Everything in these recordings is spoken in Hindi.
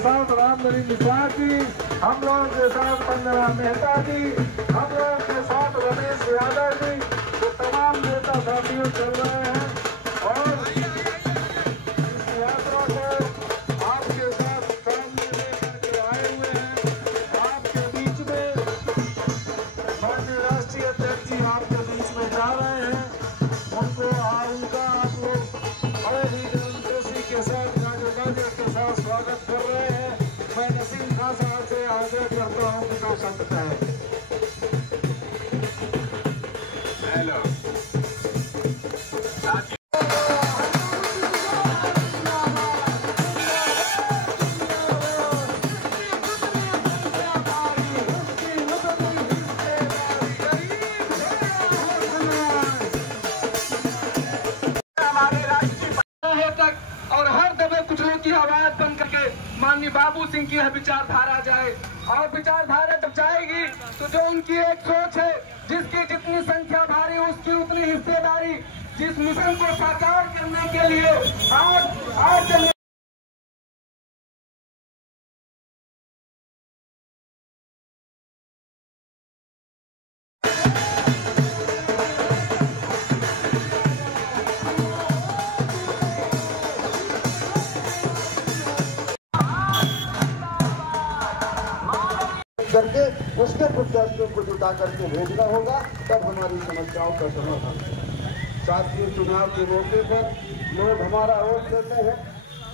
के साथ रामधनी निषाद जी, हम लोगों के साथ वंदना मेहता जी, हम लोगों के साथ रमेश यादव जी, तो तमाम नेता साथियों चल रहे हैं और इस यात्रा को आपके साथ सामने लेकर के आए हुए हैं। आपके बीच में माननीय राष्ट्रीय अध्यक्ष जी आपके बीच में जा रहे हैं, उनको उनका आप लोग बड़े ही जोशी के साथ गाजे के साथ स्वागत कर रहे हैं। मैं नसीम खान साहब से आग्रह करता हूँ कि 2 शब्द कहें। हेलो और हर दबे कुचलों की आवाज बन करके माननीय बाबू सिंह की विचारधारा जाए, और विचारधारा जब जाएगी तो जो उनकी एक सोच है, जिसकी जितनी संख्या भारी उसकी उतनी हिस्सेदारी, जिस मिशन को साकार करने के लिए आज करके उसके प्रत्याशियों को जुटा करके भेजना होगा, तब हमारी समस्याओं का समाधान। साथियों, चुनाव के मौके पर लोग हमारा वोट देते हैं,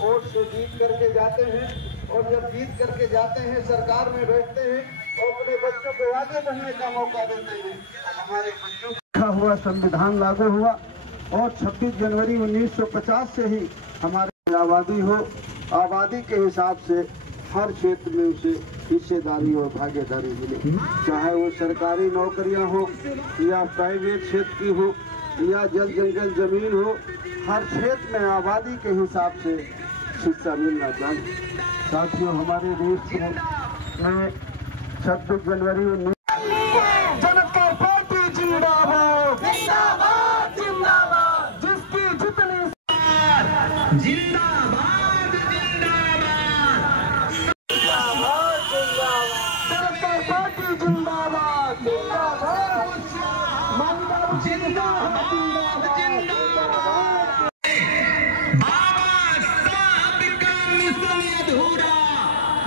वोट से जीत करके जाते हैं, और जब जीत करके जाते हैं सरकार में बैठते हैं और अपने बच्चों को आगे बढ़ने का मौका देते हैं। हमारे बच्चों का हुआ संविधान लागू हुआ और 26 जनवरी 1950 से ही हमारी आबादी हो, आबादी के हिसाब से हर क्षेत्र में उसे हिस्सेदारी और भागीदारी मिले, चाहे वो सरकारी नौकरियां हो या प्राइवेट क्षेत्र की हो या जल जंगल जमीन हो, हर क्षेत्र में आबादी के हिसाब से हिस्सा मिलना चाहिए। साथियों, हमारे देश में 26 जनवरी जनता पार्टी जिंदाबाद, जिंदाबाद, जिंदाबाद, जिसकी जितनी जिंदाबाद,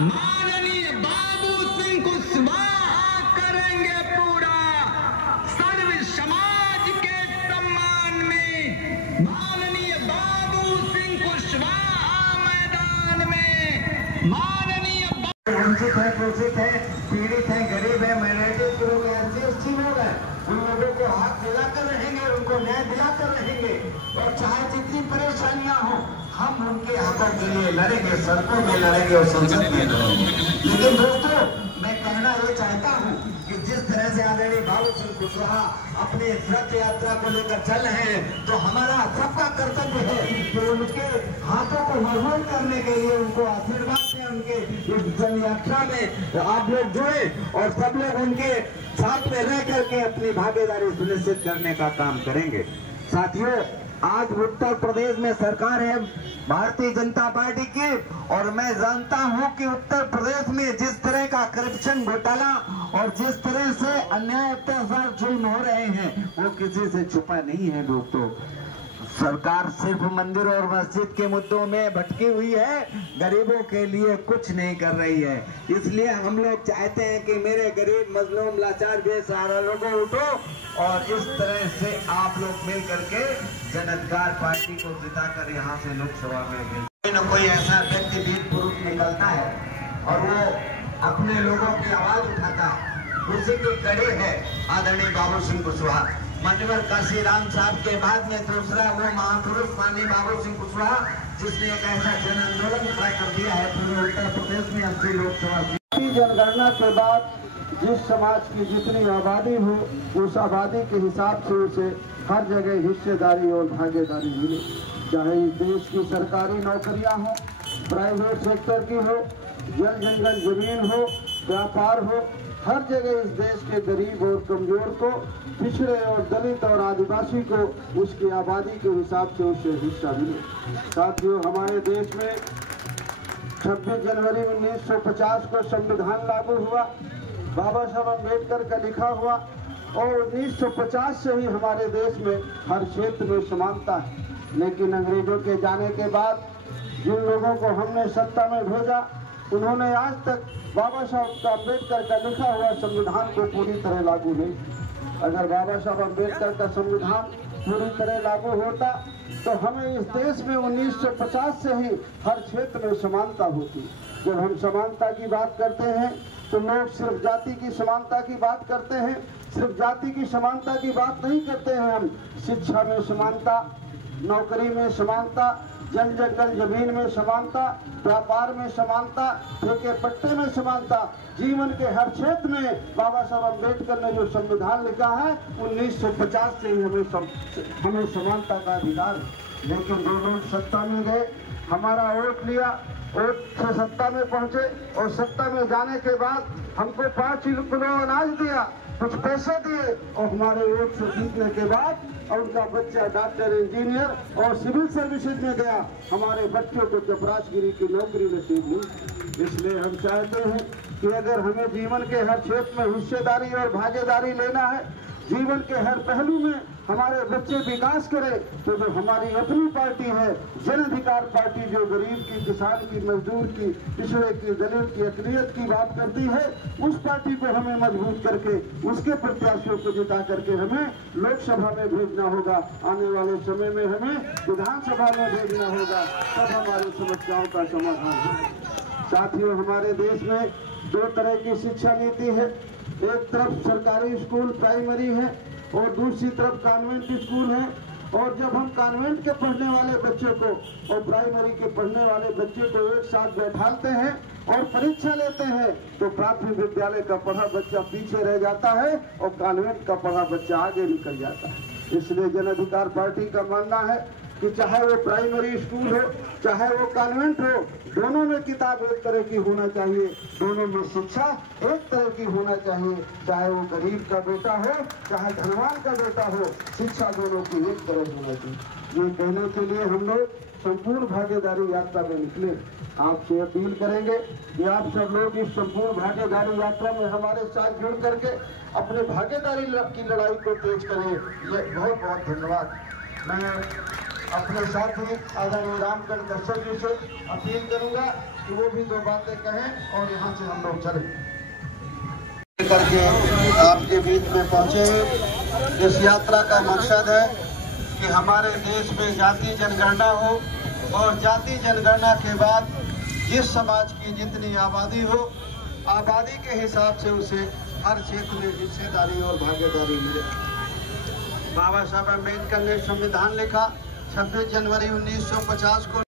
माननीय बाबू सिंह कुशवाहा करेंगे पूरा, सर्व समाज के सम्मान में माननीय बाबू सिंह कुशवाहा मैदान में। माननीय वंचित है, शोषित है, पीड़ित है, गरीब है, माइनॉरिटी लोग हैं, SC लोग हैं, उन लोगों को हाथ दिलाकर रहेंगे, उनको न्याय दिलाकर रहेंगे, और चाहे जितनी परेशानियां हो हम उनके हकों के लिए लड़ेंगे, सड़कों में लड़ेंगे और संसद में लड़ेंगे। लेकिन दोस्तों, मैं कहना ये चाहता हूँ कि जिस तरह से आदरणीय बाबू सिंह कुशवाहा अपने रथ यात्रा को लेकर चल रहे हैं, तो हमारा सबका कर्तव्य है कि उनके हाथों को मजबूत करने के लिए उनको आशीर्वाद दें। उनके इस जन यात्रा में आप लोग जुड़े और सब लोग उनके साथ में रह करके अपनी भागीदारी सुनिश्चित करने का काम करेंगे। साथियों, आज उत्तर प्रदेश में सरकार है भारतीय जनता पार्टी की, और मैं जानता हूं कि उत्तर प्रदेश में जिस तरह का करप्शन घोटाला और जिस तरह से अन्याय अत्याचार जुल्म हो रहे हैं वो किसी से छुपा नहीं है। दोस्तों, सरकार सिर्फ मंदिर और मस्जिद के मुद्दों में भटकी हुई है, गरीबों के लिए कुछ नहीं कर रही है। इसलिए हम लोग चाहते हैं कि मेरे गरीब, मजलूम, लाचार, बेसहारा लोगों उठो और इस तरह से आप लोग मिल करके जनअधिकार पार्टी को जिताकर यहाँ से लोकसभा में कोई न कोई ऐसा व्यक्ति वीर पुरुष निकलता है और वो अपने लोगों की आवाज उठाता है। उसी की कड़ी है आदरणीय बाबू सिंह कुशवाहा। मान्यवर काशीराम साहब के बाद में दूसरा वो महापुरुष माननीय बाबू सिंह कुशवाहा, जिसने एक ऐसा जन आंदोलन खड़ा कर दिया है पूरे उत्तर प्रदेश में 80 लोकसभा जनगणना के बाद जिस समाज की जितनी आबादी हो उस आबादी के हिसाब से उसे हर जगह हिस्सेदारी और भागीदारी मिले, चाहे इस देश की सरकारी नौकरियां हो, प्राइवेट सेक्टर की हो, जल जंगल जमीन हो, व्यापार हो, हर जगह इस देश के गरीब और कमजोर को, पिछड़े और दलित और आदिवासी को उसकी आबादी के हिसाब से उसे हिस्सा मिले। साथियों, हमारे देश में 26 जनवरी 1950 को संविधान लागू हुआ, बाबा साहब अम्बेडकर का लिखा हुआ, और 1950 से ही हमारे देश में हर क्षेत्र में समानता है। लेकिन अंग्रेजों के जाने के बाद जिन लोगों को हमने सत्ता में भेजा, उन्होंने आज तक बाबा साहब का अम्बेडकर का लिखा हुआ संविधान को पूरी तरह लागू नहीं। अगर बाबा साहब अम्बेडकर का संविधान पूरी तरह लागू होता तो हमें इस देश में 1950 से ही हर क्षेत्र में समानता होती। जब हम समानता की बात करते हैं तो लोग सिर्फ जाति की समानता की बात करते हैं। सिर्फ जाति की समानता की बात नहीं करते हैं हम। शिक्षा में समानता, नौकरी में समानता, जल जंगल जमीन में समानता, व्यापार में समानता, ठेके पट्टे में समानता, जीवन के हर क्षेत्र में बाबा साहब अम्बेडकर ने जो संविधान लिखा है 1950 से ही हमें समानता का अधिकार है। लेकिन जो लोग सत्ता में गए, हमारा वोट लिया, वोट से सत्ता में पहुंचे और सत्ता में जाने के बाद हमको 5 किलो अनाज दिया, कुछ पैसे दिए और हमारे वोट से जीतने के बाद और उनका बच्चा डॉक्टर, इंजीनियर और सिविल सर्विसेज में गया, हमारे बच्चों को चपरासीगिरी की नौकरी नसीब हुई। इसलिए हम चाहते हैं कि अगर हमें जीवन के हर क्षेत्र में हिस्सेदारी और भागीदारी लेना है, जीवन के हर पहलू में हमारे बच्चे विकास करें, तो जो हमारी अपनी पार्टी है जन अधिकार पार्टी, जो गरीब की, किसान की, मजदूर की, पिछड़े की, दलित की, अक़लियत की बात करती है, उस पार्टी को हमें मजबूत करके उसके प्रत्याशियों को जिता करके हमें लोकसभा में भेजना होगा। आने वाले समय में हमें विधानसभा में भेजना होगा, तब हमारी समस्याओं का समाधान होगा। साथियों, हमारे देश में 2 तरह की शिक्षा नीति है। एक तरफ सरकारी स्कूल प्राइमरी है और दूसरी तरफ कॉन्वेंट स्कूल है। और जब हम कॉन्वेंट के पढ़ने वाले बच्चों को और प्राइमरी के पढ़ने वाले बच्चे को एक साथ बैठाते हैं और परीक्षा लेते हैं, तो प्राथमिक विद्यालय का पढ़ा बच्चा पीछे रह जाता है और कॉन्वेंट का पढ़ा बच्चा आगे निकल जाता है। इसलिए जन अधिकार पार्टी का मानना है कि चाहे वो प्राइमरी स्कूल हो, चाहे वो कॉन्वेंट हो, दोनों में किताब एक तरह की होना चाहिए, दोनों में शिक्षा एक तरह की होना चाहिए। चाहे वो गरीब का बेटा हो, चाहे धनवान का बेटा हो, शिक्षा दोनों की एक तरह होना चाहिए। ये कहने के लिए हम लोग संपूर्ण भागीदारी यात्रा में निकले। आपसे अपील करेंगे कि आप सब लोग इस संपूर्ण भागीदारी यात्रा में हमारे साथ जुड़ करके अपने भागीदारी की लड़ाई को तेज करें। ये बहुत बहुत धन्यवाद। मैं अपने साथी आदरणीय रामगढ़ दर्शक जी से अपील करूंगा कि वो भी 2 बातें कहें और यहाँ से हम लोग चलें। करके आपके बीच में पहुंचे। इस यात्रा का मकसद है कि हमारे देश में जाति जनगणना हो और जाति जनगणना के बाद जिस समाज की जितनी आबादी हो, आबादी के हिसाब से उसे हर क्षेत्र में हिस्सेदारी और भागीदारी मिले। बाबा साहब अम्बेडकर ने संविधान लिखा 26 जनवरी 1950 को।